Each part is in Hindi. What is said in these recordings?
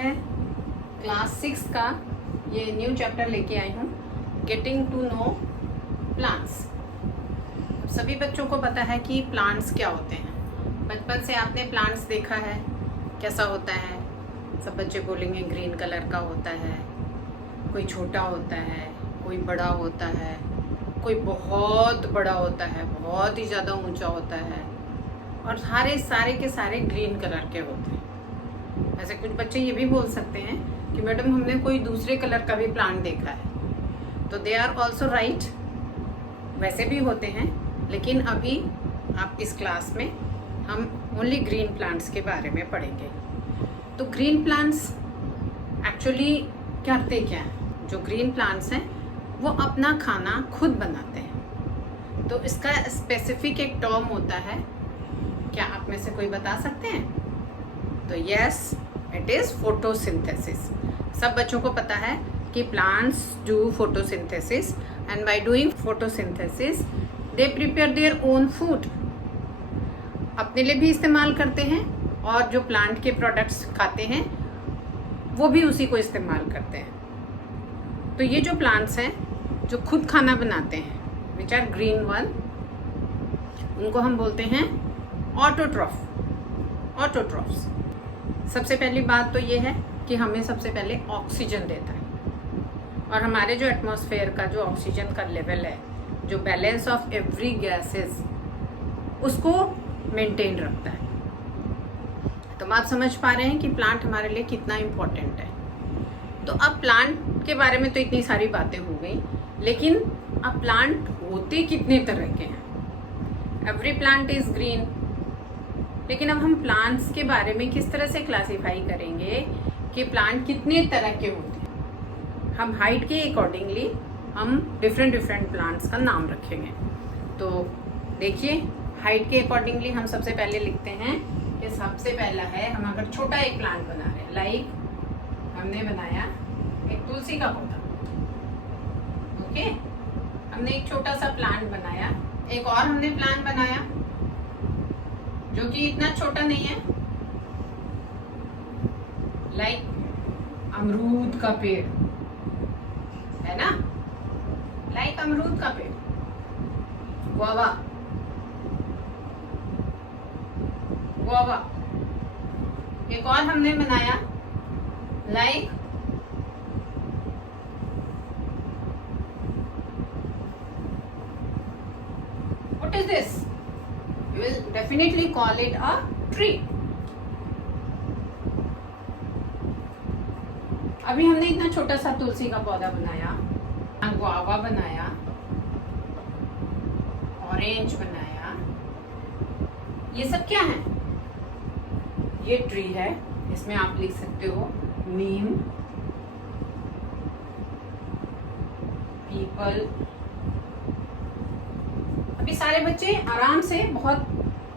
मैं क्लास 6 का ये न्यू चैप्टर लेके आई हूँ, गेटिंग टू नो प्लांट्स। सभी बच्चों को पता है कि प्लांट्स क्या होते हैं। बचपन से आपने प्लांट्स देखा है, कैसा होता है। सब बच्चे बोलेंगे ग्रीन कलर का होता है, कोई छोटा होता है, कोई बड़ा होता है, कोई बहुत बड़ा होता है, बहुत ही ज़्यादा ऊंचा होता है, और सारे के सारे ग्रीन कलर के होते हैं। ऐसे कुछ बच्चे ये भी बोल सकते हैं कि मैडम हमने कोई दूसरे कलर का भी प्लांट देखा है, तो दे आर ऑल्सो राइट, वैसे भी होते हैं। लेकिन अभी आप इस क्लास में हम ओनली ग्रीन प्लांट्स के बारे में पढ़ेंगे। तो ग्रीन प्लांट्स एक्चुअली करते क्या हैं? जो ग्रीन प्लांट्स हैं वो अपना खाना खुद बनाते हैं। तो इसका स्पेसिफिक एक टर्म होता है, क्या आप में से कोई बता सकते हैं? तो यस, इट इज़ फोटोसिंथेसिस। सब बच्चों को पता है कि plants do photosynthesis, and by doing photosynthesis they prepare their own food. अपने लिए भी इस्तेमाल करते हैं, और जो प्लांट के प्रोडक्ट्स खाते हैं वो भी उसी को इस्तेमाल करते हैं। तो ये जो प्लांट्स हैं जो खुद खाना बनाते हैं, विच आर ग्रीन वन, उनको हम बोलते हैं ऑटोट्रॉफ्स। सबसे पहली बात तो ये है कि हमें सबसे पहले ऑक्सीजन देता है, और हमारे जो एटमॉस्फेयर का जो ऑक्सीजन का लेवल है, जो बैलेंस ऑफ एवरी गैसेस, उसको मेंटेन रखता है। तो आप समझ पा रहे हैं कि प्लांट हमारे लिए कितना इम्पोर्टेंट है। तो अब प्लांट के बारे में तो इतनी सारी बातें हो गई, लेकिन अब प्लांट होते कितने तरह के हैं? Every plant is green. लेकिन अब हम प्लांट्स के बारे में किस तरह से क्लासिफाई करेंगे कि प्लांट कितने तरह के होते हैं? हम हाइट के अकॉर्डिंगली हम डिफरेंट प्लांट्स का नाम रखेंगे। तो देखिए, हाइट के अकॉर्डिंगली हम सबसे पहले लिखते हैं कि सबसे पहला है, हम अगर छोटा एक प्लांट बना रहे हैं, लाइक हमने बनाया एक तुलसी का पौधा, ओके, हमने एक छोटा सा प्लांट बनाया। एक और हमने प्लांट बनाया जो कि इतना छोटा नहीं है, लाइक अमरूद का पेड़ है ना, लाइक अमरूद का पेड़, गुआवा। एक और हमने बनाया like what is this? You will definitely call it a tree. अभी हमने इतना छोटा सा तुलसी का पौधा बनाया, गुआवा बनाया, ऑरेंज बनाया, ये सब क्या है? ये ट्री है, इसमें आप लिख सकते हो नीम, पीपल। अभी सारे बच्चे आराम से बहुत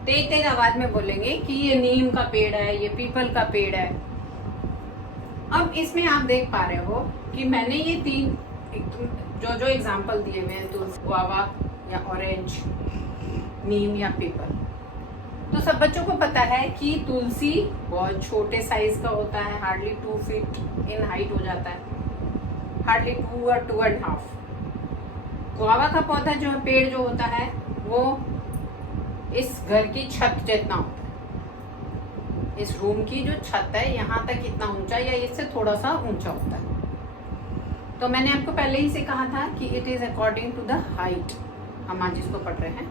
तेज आवाज में बोलेंगे कि ये नीम का पेड़ है, ये पीपल का पेड़ है। अब इसमें आप देख पा रहे हो कि मैंने ये तीन जो एग्जाम्पल दिए हुए हैं, तुलसी, गुआवा या ऑरेंज, नीम या पीपल, तो सब बच्चों को पता है कि तुलसी बहुत छोटे साइज का होता है, हार्डली 2 फीट इन हाइट हो जाता है, हार्डली 2 और 2.5। गुआवा का पौधा जो है, पेड़ जो होता है, वो इस घर की छत जितना होता है। इस रूम की जो छत है यहाँ तक इतना ऊंचा, या इससे थोड़ा सा ऊंचा होता है। तो मैंने आपको पहले ही से कहा था कि it is according to the height, हम आज इसको पढ़ रहे हैं।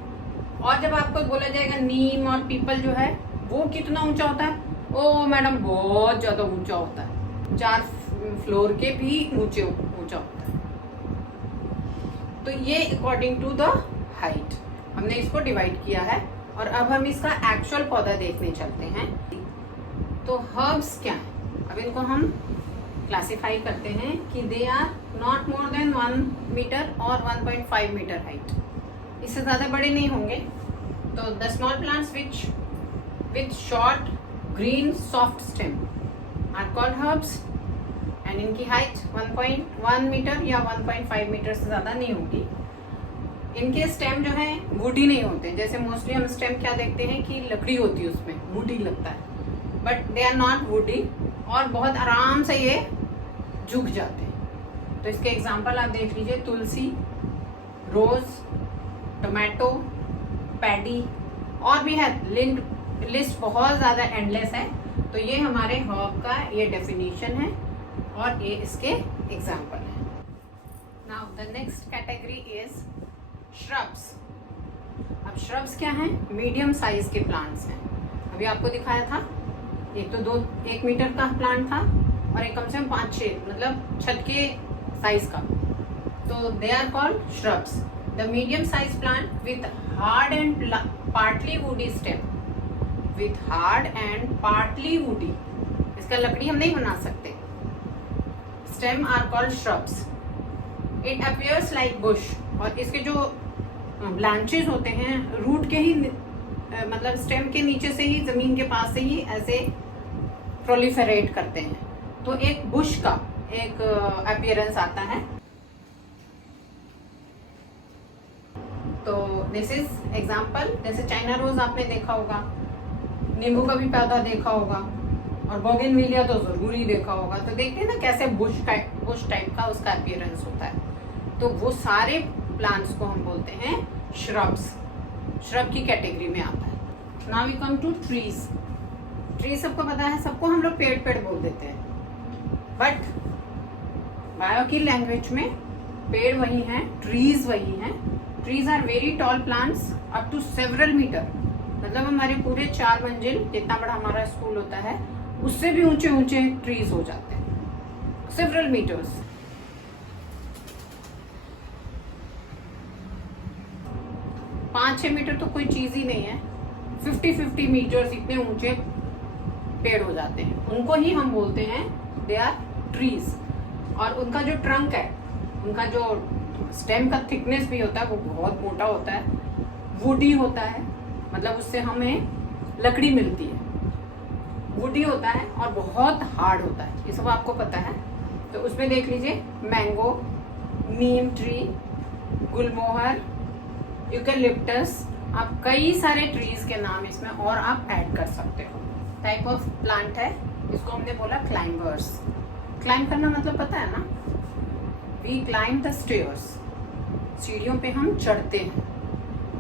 और जब आपको बोला जाएगा नीम और पीपल जो है वो कितना ऊंचा होता है, ओ मैडम बहुत ज्यादा ऊंचा होता है, 4 फ्लोर के भी ऊंचा होता है। तो ये अकॉर्डिंग टू द हाइट हमने इसको डिवाइड किया है। और अब हम इसका एक्चुअल पौधा देखने चलते हैं। तो हर्ब्स क्या है? अब इनको हम क्लासिफाई करते हैं कि they are not more than 1 metre और 1.5 मीटर हाइट, इससे ज़्यादा बड़े नहीं होंगे। तो the small plants with short green soft stem are called herbs, and इनकी हाइट 1.1 मीटर या 1.5 मीटर से ज़्यादा नहीं होगी। इनके स्टेम जो है वुडी नहीं होते, जैसे मोस्टली हम स्टेम क्या देखते हैं कि लकड़ी होती है, उसमें वुडी लगता है, but they are not woody, और बहुत आराम से ये झुक जाते हैं। तो इसके एग्जाम्पल आप देख लीजिए, तुलसी, रोज, टोमेटो, पैडी, और भी है, लिस्ट बहुत ज़्यादा एंडलेस है। तो ये हमारे हर्ब का ये डेफिनेशन है और ये इसके एग्जाम्पल है। Now the next category is shrubs. अब श्रब्स क्या हैं? मीडियम साइज के प्लांट्स हैं। अभी आपको दिखाया था, एक तो 1 मीटर का प्लांट था और एक कम से कम 5-6, मतलब छत के साइज का। तो they are called shrubs. The medium size plant with hard and partly woody stem, with hard and partly woody, इसका लकड़ी हम नहीं बना सकते, stem are called shrubs. It appears like bush, और इसके जो ब्रांचेस होते हैं रूट के ही मतलब स्टेम के नीचे से ही, जमीन के पास से ही ऐसे प्रोलिफेरेट करते हैं। तो एक बुश का एक अपीयरेंस आता है। तो दिस इज एग्जाम्पल। जैसे चाइना रोज आपने देखा होगा, नींबू का भी पौधा देखा होगा, और बोगनविलिया तो जरूर ही देखा होगा। तो देखते हैं ना कैसे बुश टाइप का उसका अपीयरेंस होता है। तो वो सारे प्लांट्स को हम बोलते हैं श्रब्स, श्रब की कैटेगरी में आता है। Now we come to trees. Tree सबको पता है, सबको हम लोग पेड़ पेड़ बोल देते हैं, बट बायो की लैंग्वेज में पेड़ वही हैं, ट्रीज वही हैं। Trees are very tall plants up to several metre, मतलब हमारे पूरे 4 मंजिल, जितना बड़ा हमारा स्कूल होता है उससे भी ऊंचे ऊंचे ट्रीज हो जाते हैं, सेवरल मीटर्स। 5-6 मीटर तो कोई चीज ही नहीं है, 50-50 मीटर्स इतने ऊंचे पेड़ हो जाते हैं, उनको ही हम बोलते हैं दे आर ट्रीज। और उनका जो ट्रंक है, उनका जो स्टेम का थिकनेस भी होता है वो बहुत मोटा होता है, वुडी होता है, मतलब उससे हमें लकड़ी मिलती है, वुडी होता है और बहुत हार्ड होता है, ये सब आपको पता है। तो उसमें देख लीजिए मैंगो, नीम ट्री, गुलमोहर, यूकेलिप्टस, आप कई सारे ट्रीज के नाम इसमें और आप ऐड कर सकते हो। टाइप ऑफ प्लांट है, इसको हमने बोला क्लाइंबर्स। क्लाइंब करना मतलब पता है ना, वी क्लाइंब द स्टेयर्स, सीढ़ियों पे हम चढ़ते हैं,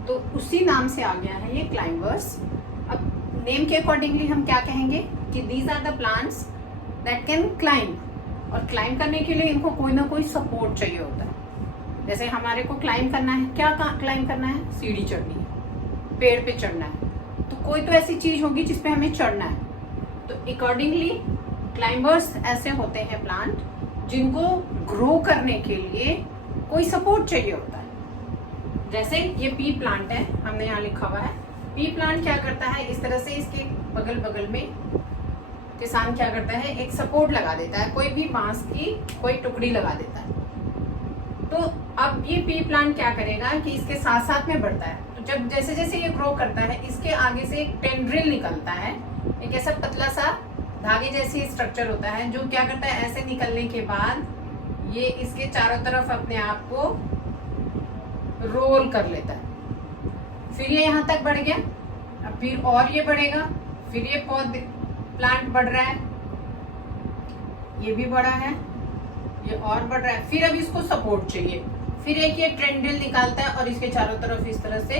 तो उसी नाम से आ गया है ये क्लाइंबर्स। अब नेम के अकॉर्डिंगली हम क्या कहेंगे कि these are the plants that can climb, और क्लाइंब करने के लिए इनको कोई ना कोई सपोर्ट चाहिए होता है। जैसे हमारे को क्लाइंब करना है, क्या क्लाइंब करना है? सीढ़ी चढ़नी है, पेड़ पे चढ़ना है, तो कोई तो ऐसी चीज होगी जिसपे हमें चढ़ना है। तो अकॉर्डिंगली क्लाइंबर्स ऐसे होते हैं प्लांट जिनको ग्रो करने के लिए कोई सपोर्ट चाहिए होता है। जैसे ये पी प्लांट है, हमने यहाँ लिखा हुआ है पी प्लांट। क्या करता है, इस तरह से इसके बगल बगल में किसान क्या करता है, एक सपोर्ट लगा देता है, कोई भी बांस की कोई टुकड़ी लगा देता है। तो अब ये पी प्लांट क्या करेगा कि इसके साथ साथ में बढ़ता है। तो जब जैसे जैसे ये ग्रो करता है, इसके आगे से एक टेंड्रिल निकलता है, एक ऐसा पतला सा धागे जैसी स्ट्रक्चर होता है, जो क्या करता है, ऐसे निकलने के बाद ये इसके चारों तरफ अपने आप को रोल कर लेता है। फिर ये यहाँ तक बढ़ गया, अब फिर और ये बढ़ेगा, फिर ये प्लांट बढ़ रहा है, ये भी बढ़ा है, ये और बढ़ रहा है, फिर अब इसको सपोर्ट चाहिए, फिर एक ये टेंड्रिल निकालता है और इसके चारों तरफ इस तरह से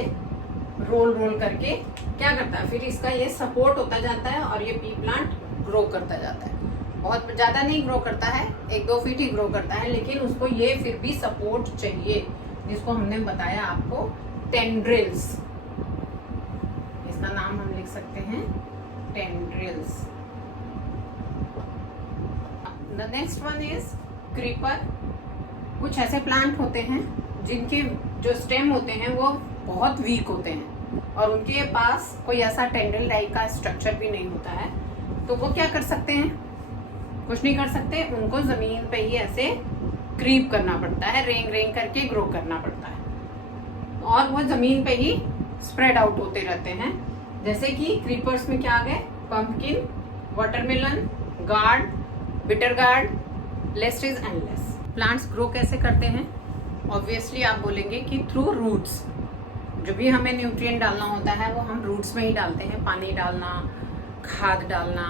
रोल रोल करके क्या करता है, फिर इसका ये सपोर्ट होता जाता है और ये पी प्लांट ग्रो करता जाता है। बहुत ज्यादा नहीं ग्रो करता है, 1-2 फीट ही ग्रो करता है, लेकिन उसको ये फिर भी सपोर्ट चाहिए, जिसको हमने बताया आपको टेंड्रिल्स। इसका नाम हम लिख सकते हैं tendrils. The next one is creeper. कुछ ऐसे प्लांट होते हैं जिनके जो स्टेम होते हैं वो बहुत वीक होते हैं और उनके पास कोई ऐसा टेंड्रिल टाइप का स्ट्रक्चर भी नहीं होता है। तो वो क्या कर सकते हैं, कुछ नहीं कर सकते, उनको जमीन पे ही ऐसे क्रीप करना पड़ता है, रेंग रेंग करके ग्रो करना पड़ता है और वो जमीन पे ही स्प्रेड आउट होते रहते हैं। जैसे कि क्रीपर्स में क्या आ गए, pumpkin, watermelon, gourd, bitter gourd, lettuce and less. Plants grow कैसे करते हैं? ऑब्वियसली आप बोलेंगे कि थ्रू रूट्स। जो भी हमें न्यूट्रिएंट डालना होता है वो हम रूट्स में ही डालते हैं, पानी डालना, खाद डालना,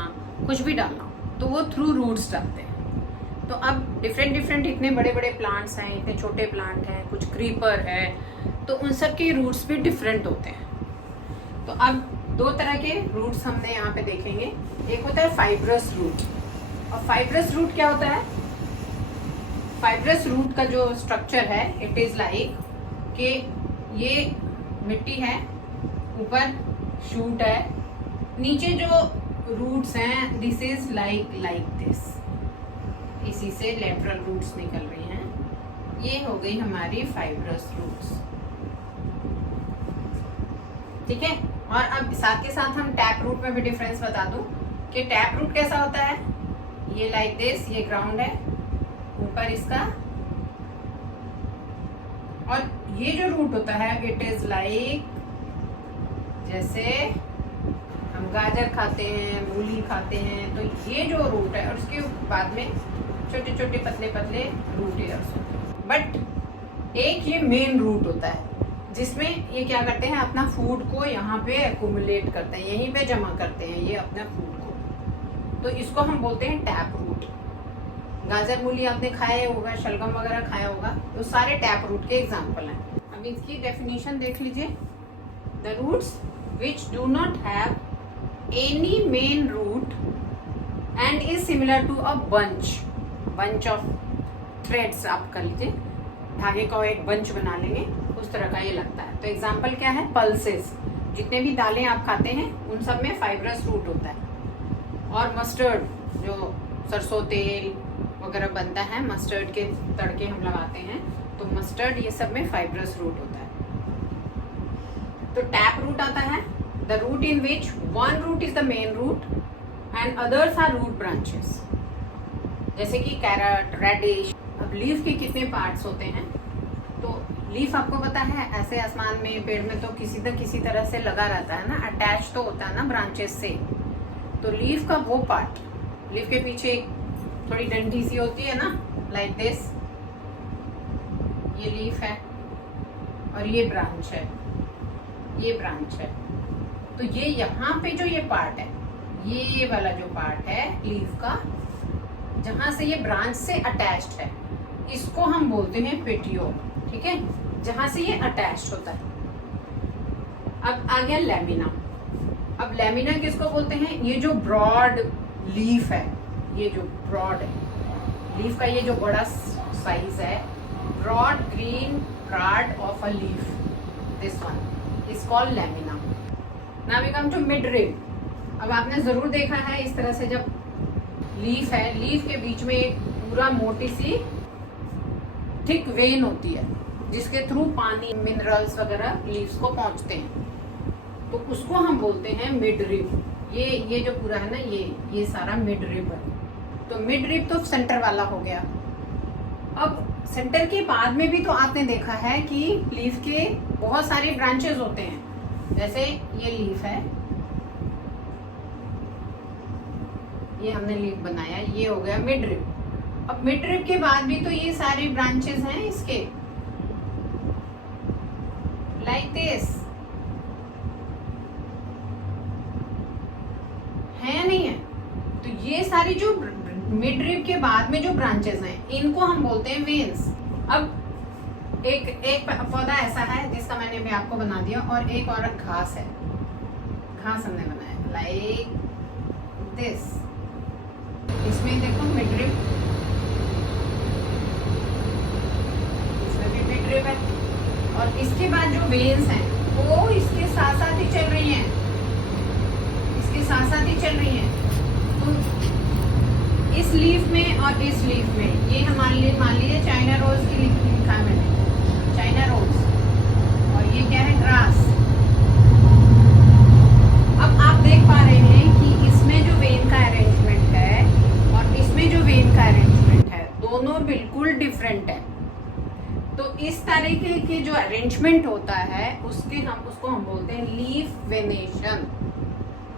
कुछ भी डालना, तो वो थ्रू रूट्स जाते हैं। तो अब डिफरेंट इतने बड़े बड़े प्लांट्स हैं, इतने छोटे प्लांट हैं, कुछ क्रीपर है, तो उन सब के रूट्स भी डिफरेंट होते हैं। तो अब दो तरह के रूट्स हमने यहाँ पे देखेंगे। एक होता है फाइब्रस रूट। और फाइब्रस रूट क्या होता है? फाइब्रस रूट का जो स्ट्रक्चर है, इट इज लाइक कि ये मिट्टी है, ऊपर शूट है, नीचे जो रूट्स हैं दिस इज लाइक दिस, इसी से लेटरल रूट्स निकल रही हैं। ये हो गई हमारी फाइब्रस रूट्स, ठीक है। और अब साथ के साथ हम टैप रूट में भी डिफरेंस बता दूं कि टैप रूट कैसा होता है। ये लाइक दिस, ये ग्राउंड है, ऊपर इसका, और ये जो रूट होता है इट इज लाइक, जैसे हम गाजर खाते हैं, मूली खाते हैं, तो ये जो रूट है और उसके बाद में छोटे छोटे पतले पतले रूट एयर्स होते हैं। बट एक ये मेन रूट होता है जिसमें ये क्या करते हैं, अपना फूड को यहाँ पे एक्यूमुलेट करते हैं, यहीं पे जमा करते हैं ये अपना फूड को। तो इसको हम बोलते हैं टैप रूट। गाजर मूली आपने खाया होगा, शलगम वगैरह खाया होगा, तो सारे टैप रूट के एग्जाम्पल हैं। अब इसकी डेफिनेशन देख लीजिए। The roots which do not have any main root and is similar to a bunch of threads. आप कर लीजिए, धागे का एक बंच बना लेंगे, उस तरह का ये लगता है। तो एग्जाम्पल क्या है? पल्सेस। जितने भी दालें आप खाते हैं उन सब में फाइब्रस रूट होता है। और मस्टर्ड, जो सरसों तेल वगैरह बनता है, मस्टर्ड के तड़के हम लगाते हैं, तो मस्टर्ड, ये सब में फाइब्रस रूट होता है। तो टैप रूट आता है, the root in which one root is the main root and others are root branches, जैसे कि कैरेट, रेडिश। अब लीफ के कितने पार्ट्स होते हैं? तो लीफ आपको पता है, ऐसे आसमान में, पेड़ में तो किसी तरह से लगा रहता है ना, अटैच तो होता है ना ब्रांचेस से। तो लीफ का वो पार्ट, लीफ के पीछे थोड़ी डंडी सी होती है ना, लाइक दिस, ये लीफ है और ये ब्रांच है, ये ब्रांच है। तो ये यहाँ पे जो ये पार्ट है, ये वाला जो पार्ट है लीफ का, जहां से ये ब्रांच से अटैच्ड है, इसको हम बोलते हैं पेटियोल, ठीक है, जहां से ये अटैच्ड होता है। अब आ गया लैमिना। अब लैमिना किसको बोलते हैं? ये जो ब्रॉड लीफ है, ये जो ब्रॉड है लीफ का, ये जो बड़ा साइज है, broad green part of a leaf, this one is called lamina. Now we come to mid rib. अब आपने जरूर देखा है इस तरह से, जब लीफ है, लीफ के बीच में एक पूरा मोटी सी थिक वेन होती है जिसके थ्रू पानी, मिनरल्स वगैरह लीव्स को पहुंचते हैं, तो उसको हम बोलते हैं मिड रिब। ये जो पूरा है ना, ये सारा मिड रिब है। तो मिड रिब तो सेंटर वाला हो गया। अब सेंटर के बाद में भी तो आपने देखा है कि लीफ के बहुत सारे ब्रांचेस होते हैं। जैसे ये लीफ है, ये हमने लीफ बनाया, ये हो गया मिड रिब। अब मिड रिब के बाद भी तो ये सारे ब्रांचेस हैं इसके, लाइक दिस, है या नहीं है? तो ये सारी जो मिड रिब के बाद में जो ब्रांचेस हैं, इनको हम बोलते हैं वेन्स। अब एक पौधा ऐसा है जिसका मैंने भी आपको बना दिया, और एक और घास है, घास हमने बनाया लाइक दिस। इसमें देखो मिड रिब, इसमें भी मिड रिब है, और इसके बाद जो वेन्स हैं वो इसके साथ साथ ही चल रही हैं, इसके साथ साथ ही चल रही हैं। तो इस लीफ में और इस लीफ में, ये हमारे लिए मान लीजिए चाइना रोज की लिखा है मैंने, चाइना रोज, और ये क्या है? ग्रास। अब आप देख पा रहे हैं कि इसमें जो वेन का अरेंजमेंट है और इसमें जो वेन का अरेंजमेंट है, दोनों बिल्कुल डिफरेंट है। तो इस तरीके के जो अरेंजमेंट होता है उसको हम बोलते हैं लीफ वेनेशन।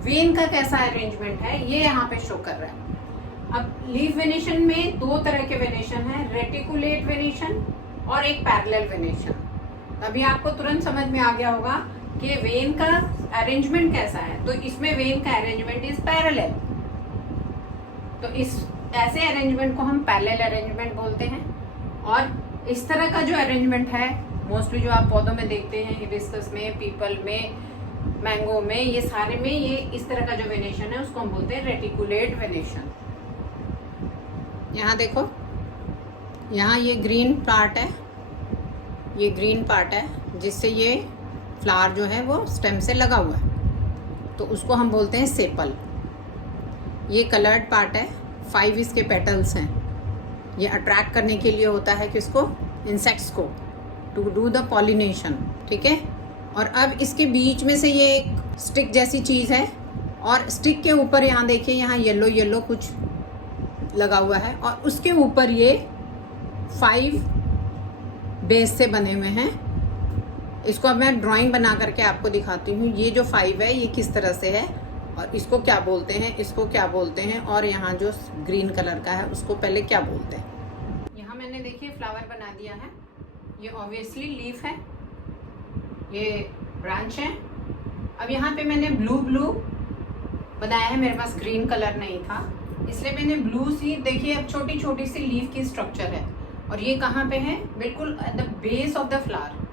वेन का कैसा अरेंजमेंट है ये यहाँ पे शो कर रहा है। अब लीफ वेनेशन में दो तरह के वेनेशन है, रेटिकुलेट वेनेशन और एक पैरेलल वेनेशन। अभी आपको तुरंत समझ में आ गया होगा कि वेन का अरेंजमेंट कैसा है। तो इसमें वेन का अरेंजमेंट इज पैरेलल। तो इस ऐसे अरेंजमेंट को हम पैरेलल अरेंजमेंट बोलते हैं। और इस तरह का जो अरेंजमेंट है मोस्टली जो आप पौधों में देखते हैं, हिबिस्कस में, पीपल में, मैंगो में, ये सारे में ये इस तरह का जो वेनेशन है उसको हम बोलते हैं रेटिकुलेट वेनेशन। यहाँ देखो, यहाँ ये ग्रीन पार्ट है, ये ग्रीन पार्ट है जिससे ये फ्लावर जो है वो स्टेम से लगा हुआ है, तो उसको हम बोलते हैं सेपल। ये कलर्ड पार्ट है, 5 इसके पेटल्स हैं। ये अट्रैक्ट करने के लिए होता है किसको, इंसेक्ट्स को, टू डू द पॉलिनेशन, ठीक है। और अब इसके बीच में से ये एक स्टिक जैसी चीज़ है, और स्टिक के ऊपर यहाँ देखिए, यहाँ येलो येलो कुछ लगा हुआ है, और उसके ऊपर ये 5 बेस से बने हुए हैं। इसको अब मैं ड्राइंग बना करके आपको दिखाती हूँ। ये जो 5 है ये किस तरह से है और इसको क्या बोलते हैं, इसको क्या बोलते हैं, और यहाँ जो ग्रीन कलर का है उसको पहले क्या बोलते हैं। यहाँ मैंने देखिए फ्लावर बना दिया है। ये ऑब्वियसली लीफ है, ये ब्रांच है। अब यहाँ पे मैंने ब्लू ब्लू बनाया है, मेरे पास ग्रीन कलर नहीं था इसलिए मैंने ब्लू सी, देखिए अब छोटी छोटी सी लीफ की स्ट्रक्चर है, और ये कहाँ पे है, बिल्कुल eight the base of the flower.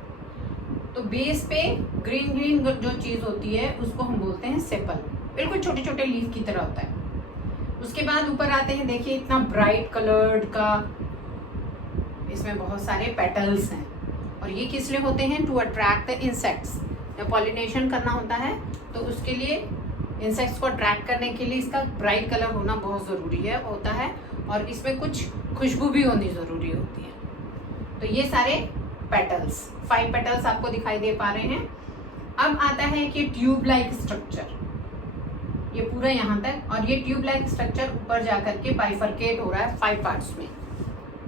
तो बेस पे ग्रीन ग्रीन जो चीज़ होती है उसको हम बोलते हैं सेपल, बिल्कुल छोटे छोटे लीफ की तरह होता है। उसके बाद ऊपर आते हैं, देखिए इतना ब्राइट कलर्ड का, इसमें बहुत सारे पेटल्स हैं, और ये किस लिए होते हैं, टू अट्रैक्ट द इंसेक्ट्स। जब पॉलिनेशन करना होता है तो उसके लिए, इंसेक्ट्स को अट्रैक्ट करने के लिए इसका ब्राइट कलर होना बहुत ज़रूरी है होता है, और इसमें कुछ खुशबू भी होनी ज़रूरी होती है। तो ये सारे पेटल्स, 5 पेटल्स आपको दिखाई दे पा रहे हैं। अब आता है कि ट्यूब लाइक स्ट्रक्चर, ये पूरा यहाँ तक, और ये ट्यूब लाइक स्ट्रक्चर ऊपर जाकर के बाइफरकेट हो रहा है 5 पार्ट्स में,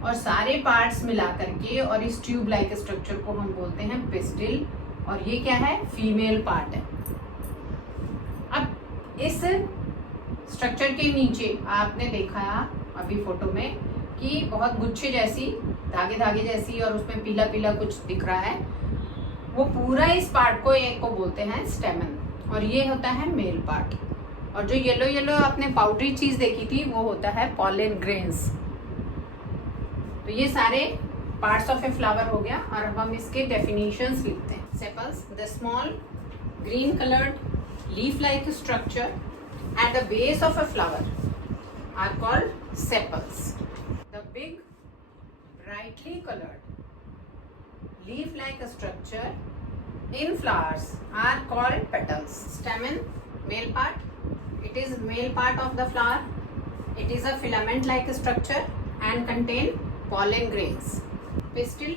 और सारे पार्ट्स मिला करके, और इस ट्यूब लाइक स्ट्रक्चर को हम बोलते हैं पिस्टिल, और ये क्या है, फीमेल पार्ट है। अब इस स्ट्रक्चर के नीचे आपने देखा अभी फोटो में कि बहुत गुच्छे जैसी, धागे धागे जैसी, और उसमें पीला पीला कुछ दिख रहा है, वो पूरा इस पार्ट को एक को बोलते हैं स्टेमन, और ये होता है मेल पार्ट। और जो येलो येलो आपने पाउडरी चीज देखी थी वो होता है पॉलन ग्रेन्स। तो ये सारे पार्ट्स ऑफ ए फ्लावर हो गया, और अब हम इसके डेफिनेशंस लिखते हैं। Sepals, the small green coloured leaf like structure at the base of a flower are called sepals. The big brightly colored leaf like structure in flowers are called petals. Stamen, male part, it is male part of the flower, it is a filament like structure and contain pollen grains. Pistil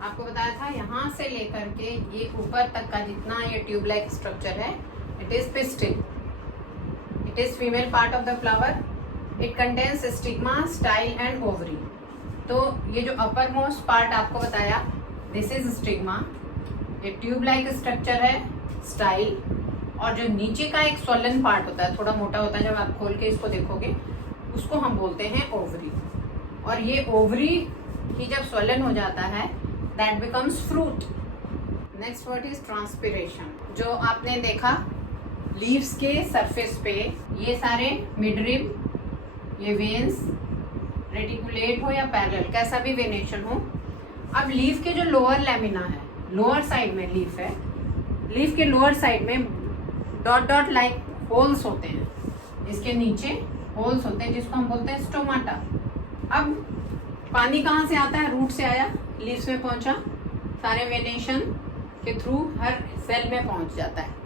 आपको बताया था, यहाँ से लेकर के ये ऊपर तक का जितना ये ट्यूब लाइक स्ट्रक्चर है, it is pistil. It is female part of the flower. It contains stigma, style and ovary. तो ये जो अपर मोस्ट पार्ट आपको बताया, दिस इज स्टिग्मा, ये ट्यूब लाइक स्ट्रक्चर है, स्टाइल, और जो नीचे का एक स्वलन पार्ट होता है, थोड़ा मोटा होता है, जब आप खोल के इसको देखोगे उसको हम बोलते हैं ओवरी। और ये ओवरी ही जब स्वलन हो जाता है, that becomes fruit. Next word is transpiration. जो आपने देखा लीव्स के सरफेस पे ये सारे मिडरिब, ये वेन्स, रेटिकुलेट हो या पैरेलल, कैसा भी वेनेशन हो। अब लीफ के जो लोअर लैमिना है, लोअर साइड में लीफ है, लीफ के लोअर साइड में डॉट डॉट लाइक होल्स होते हैं, इसके नीचे होल्स होते हैं जिसको हम बोलते हैं स्टोमाटा। अब पानी कहाँ से आता है, रूट से आया, लीव्स में पहुंचा, सारे वेनेशन के थ्रू हर सेल में पहुंच जाता है।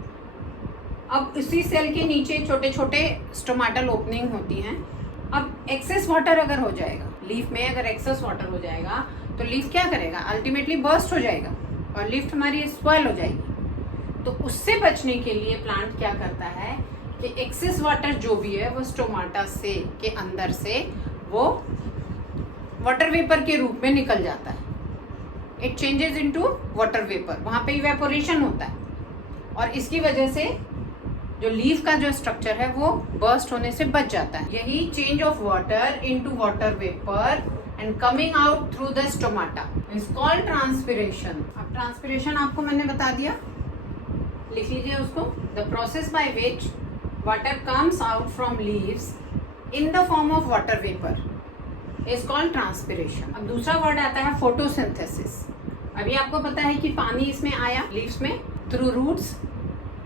अब इसी सेल के नीचे छोटे छोटे स्टोमाटल ओपनिंग होती हैं। अब एक्सेस वाटर अगर हो जाएगा लीफ में, अगर एक्सेस वाटर हो जाएगा तो लीफ क्या करेगा, अल्टीमेटली बर्स्ट हो जाएगा और लीफ हमारी स्पॉइल हो जाएगी। तो उससे बचने के लिए प्लांट क्या करता है कि एक्सेस वाटर जो भी है वो स्टोमाटा से के अंदर से वो वाटर वेपर के रूप में निकल जाता है। It changes into water vapour, वहां पे इवेपोरेशन होता है, और इसकी वजह से जो लीफ का जो स्ट्रक्चर है वो बर्स्ट होने से बच जाता है। यही change of water into water vapour and coming out through the stomata is called transpiration. अब ट्रांसपिरेशन आपको मैंने बता दिया, लिख लीजिए उसको। The process by which water comes out from leaves in the form of water vapour is called transpiration. अब दूसरा वर्ड आता है फोटोसिंथेसिस। अभी आपको पता है कि पानी इसमें आया लीव्स में थ्रू रूट्स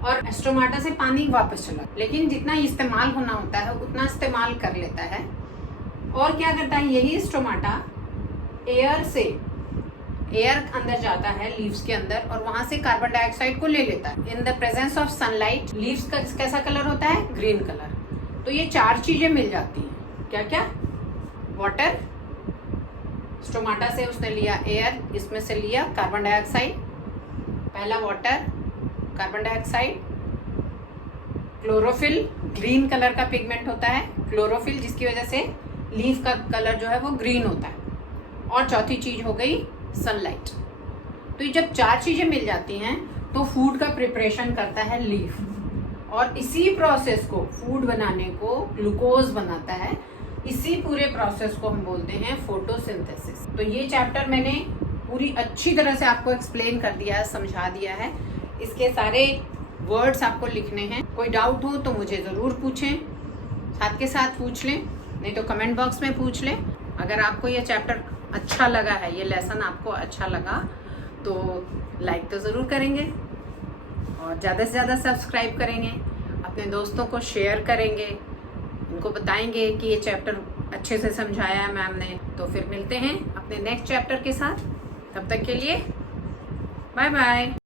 और स्टोमाटा से पानी वापस चला, लेकिन जितना इस्तेमाल होना होता है उतना इस्तेमाल कर लेता है। और क्या करता है यही स्टोमाटा, एयर अंदर जाता है लीव्स के अंदर और वहां से कार्बन डाइऑक्साइड को ले लेता है। In the presence of sunlight leaves का कैसा कलर होता है? Green colour. तो ये 4 चीजें मिल जाती हैं। क्या क्या? वाटर, स्टोमाटा से उसने लिया एयर, इसमें से लिया कार्बन डाइऑक्साइड, पहला water, carbon dioxide, chlorophyll, green colour का पिगमेंट होता है क्लोरोफिल, जिसकी वजह से लीफ का कलर जो है वो ग्रीन होता है, और चौथी चीज हो गई सनलाइट। तो ये जब 4 चीजें मिल जाती हैं तो फूड का प्रिपरेशन करता है लीफ, और इसी प्रोसेस को, फूड बनाने को ग्लूकोज बनाता है, इसी पूरे प्रोसेस को हम बोलते हैं फोटोसिंथेसिस। तो ये चैप्टर मैंने पूरी अच्छी तरह से आपको एक्सप्लेन कर दिया है, समझा दिया है। इसके सारे वर्ड्स आपको लिखने हैं। कोई डाउट हो तो मुझे ज़रूर पूछें, साथ के साथ पूछ लें, नहीं तो कमेंट बॉक्स में पूछ लें। अगर आपको ये चैप्टर अच्छा लगा है, ये लेसन आपको अच्छा लगा तो लाइक तो ज़रूर करेंगे और ज़्यादा से ज़्यादा सब्सक्राइब करेंगे, अपने दोस्तों को शेयर करेंगे, उनको बताएंगे कि ये चैप्टर अच्छे से समझाया है मैम ने। तो फिर मिलते हैं अपने नेक्स्ट चैप्टर के साथ, तब तक के लिए बाय बाय।